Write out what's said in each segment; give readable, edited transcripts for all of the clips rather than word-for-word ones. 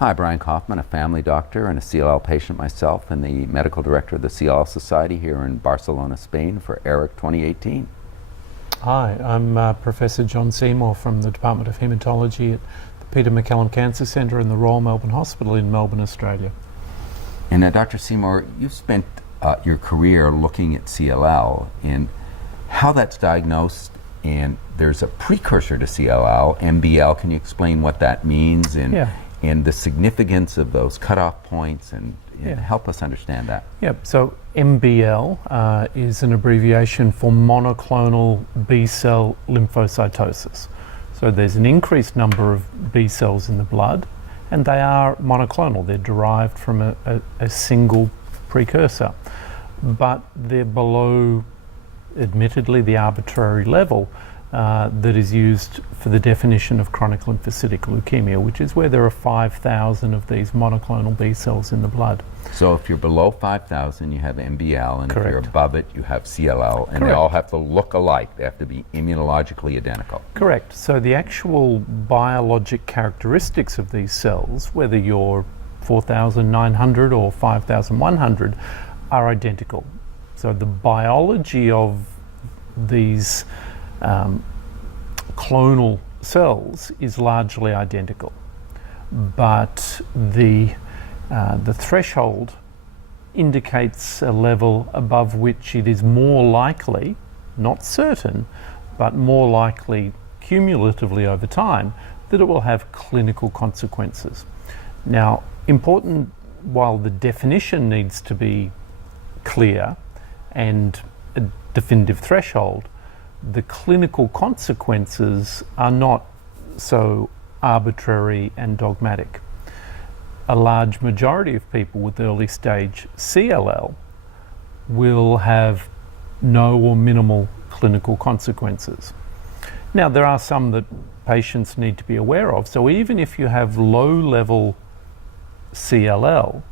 Hi, Brian Kaufman, a family doctor and a CLL patient myself, and the medical director of the CLL Society here in Barcelona, Spain for ERIC 2018. Hi, I'm Professor John Seymour from the Department of Haematology at the Peter MacCallum Cancer Centre in the Royal Melbourne Hospital in Melbourne, Australia. And Dr. Seymour, you've spent your career looking at CLL and how that's diagnosed, and there's a precursor to CLL, MBL. Can you explain what that means and the significance of those cutoff points and help us understand that? Yep, so MBL is an abbreviation for monoclonal B-cell lymphocytosis. So there's an increased number of B cells in the blood, and they are monoclonal. They're derived from a single precursor, but they're below, admittedly, the arbitrary level that is used for the definition of chronic lymphocytic leukemia, which is where there are 5,000 of these monoclonal B cells in the blood. So if you're below 5,000, you have MBL, and Correct. if you're above it, you have CLL, and Correct. they all have to look alike. They have to be immunologically identical. Correct. So the actual biologic characteristics of these cells, whether you're 4,900 or 5,100, are identical. So the biology of these clonal cells is largely identical, but the threshold indicates a level above which it is more likely, not certain, but more likely cumulatively over time, that it will have clinical consequences. Now, important, while the definition needs to be clear and a definitive threshold, the clinical consequences are not so arbitrary and dogmatic. A large majority of people with early stage CLL will have no or minimal clinical consequences. Now, there are some that patients need to be aware of. So even if you have low-level CLL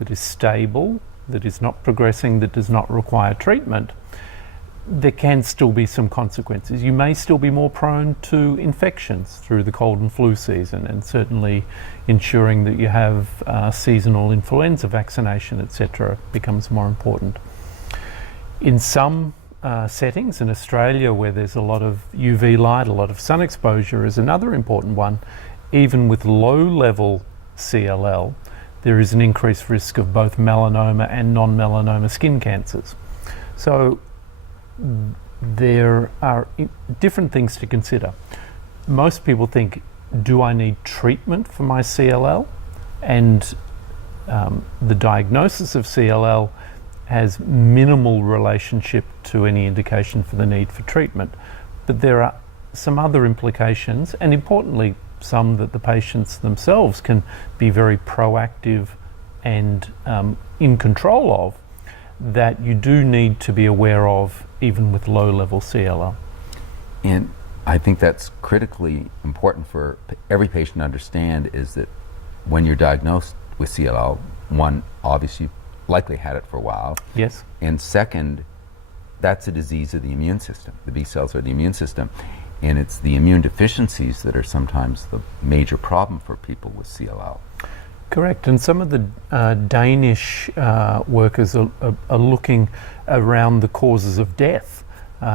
that is stable, that is not progressing, that does not require treatment, there can still be some consequences. You may still be more prone to infections through the cold and flu season, and certainly ensuring that you have seasonal influenza vaccination, etc., becomes more important. In some settings, in Australia where there's a lot of UV light, a lot of sun exposure is another important one. Even with low-level CLL, there is an increased risk of both melanoma and non-melanoma skin cancers. So there are different things to consider. Most people think, do I need treatment for my CLL? And the diagnosis of CLL has minimal relationship to any indication for the need for treatment. But there are some other implications, and importantly, some that the patients themselves can be very proactive and in control of, that you do need to be aware of even with low-level CLL. And I think that's critically important for every patient to understand, is that when you're diagnosed with CLL, one, obviously you've likely had it for a while. Yes. And second, that's a disease of the immune system. The B cells are the immune system, and it's the immune deficiencies that are sometimes the major problem for people with CLL. Correct, and some of the Danish workers are looking around the causes of death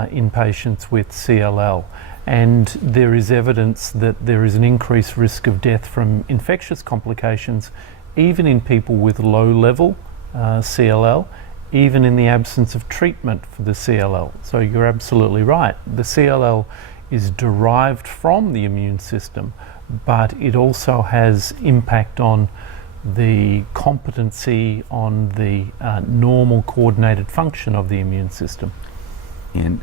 in patients with CLL, and there is evidence that there is an increased risk of death from infectious complications even in people with low-level CLL, even in the absence of treatment for the CLL. So you're absolutely right. The CLL is derived from the immune system, but it also has impact on the competency, on the normal coordinated function of the immune system. And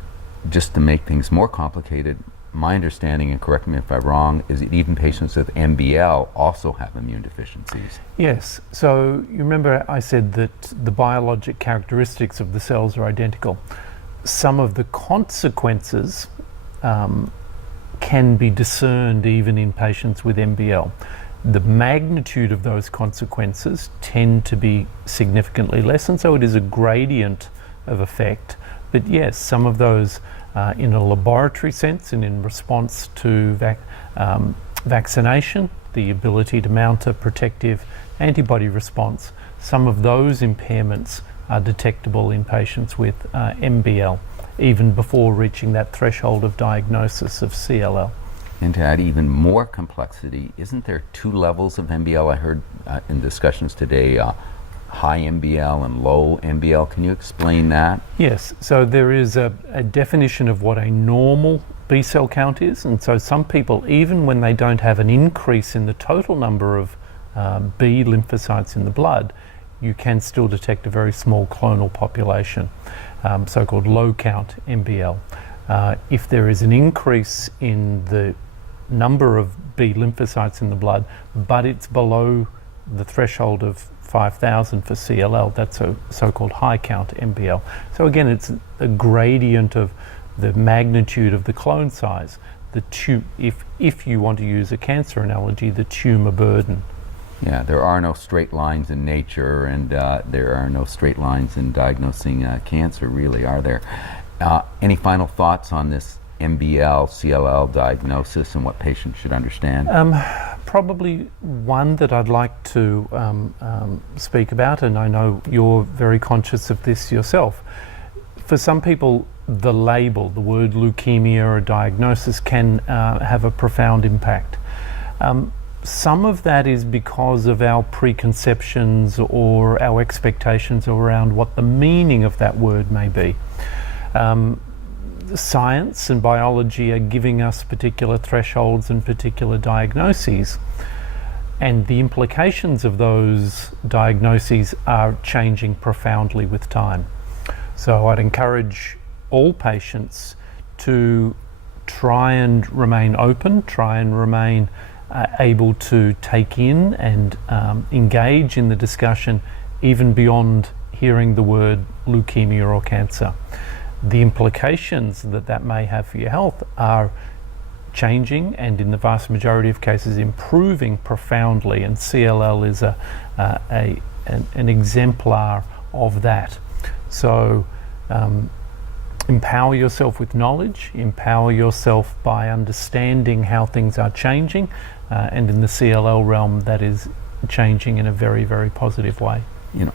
just to make things more complicated, my understanding, and correct me if I'm wrong, is that even patients with MBL also have immune deficiencies. Yes, so you remember I said that the biologic characteristics of the cells are identical. Some of the consequences can be discerned even in patients with MBL. The magnitude of those consequences tend to be significantly less, and so it is a gradient of effect. But yes, some of those in a laboratory sense and in response to vaccination, the ability to mount a protective antibody response, some of those impairments are detectable in patients with MBL, even before reaching that threshold of diagnosis of CLL. And to add even more complexity, isn't there 2 levels of MBL? I heard in discussions today, high MBL and low MBL. Can you explain that? Yes, so there is a definition of what a normal B cell count is, and so some people, even when they don't have an increase in the total number of B lymphocytes in the blood, you can still detect a very small clonal population, so-called low count MBL. If there is an increase in the number of B lymphocytes in the blood, but it's below the threshold of 5,000 for CLL, that's a so-called high count MBL. So again, it's a gradient of the magnitude of the clone size, if you want to use a cancer analogy, the tumor burden. Yeah, there are no straight lines in nature, and there are no straight lines in diagnosing cancer, really, are there? Any final thoughts on this MBL, CLL diagnosis and what patients should understand? Probably one that I'd like to speak about, and I know you're very conscious of this yourself. For some people, the label, the word leukemia or diagnosis can have a profound impact. Some of that is because of our preconceptions or our expectations around what the meaning of that word may be. Science and biology are giving us particular thresholds and particular diagnoses, and the implications of those diagnoses are changing profoundly with time. So I'd encourage all patients to try and remain open, try and remain able to take in and engage in the discussion even beyond hearing the word leukemia or cancer. The implications that may have for your health are changing, and in the vast majority of cases improving profoundly, and CLL is an exemplar of that. So empower yourself with knowledge, empower yourself by understanding how things are changing, and in the CLL realm that is changing in a very, very positive way. You know,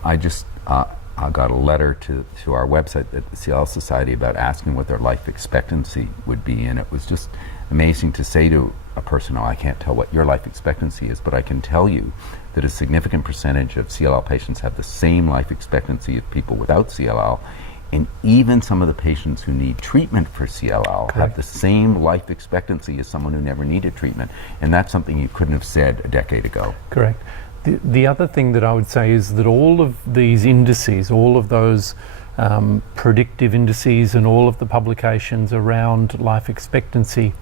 I got a letter to our website at the CLL Society about asking what their life expectancy would be, and it was just amazing to say to a person, I can't tell what your life expectancy is, but I can tell you that a significant percentage of CLL patients have the same life expectancy of people without CLL, and even some of the patients who need treatment for CLL have the same life expectancy as someone who never needed treatment, and that's something you couldn't have said a decade ago. Correct. The other thing that I would say is that all of these indices, all of those predictive indices and all of the publications around life expectancy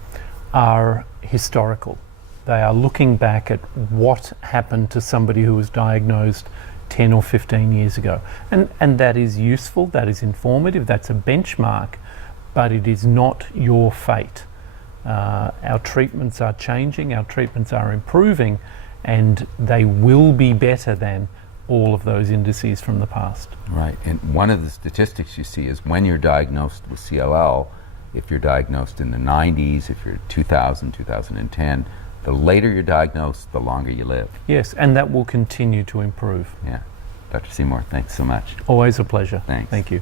are historical. They are looking back at what happened to somebody who was diagnosed 10 or 15 years ago. And that is useful, that is informative, that's a benchmark, but it is not your fate. Our treatments are changing, our treatments are improving, and they will be better than all of those indices from the past. Right, and one of the statistics you see is when you're diagnosed with CLL, if you're diagnosed in the 90s, if you're 2000, 2010, the later you're diagnosed, the longer you live. Yes, and that will continue to improve. Yeah. Dr. Seymour, thanks so much. Always a pleasure. Thanks. Thank you.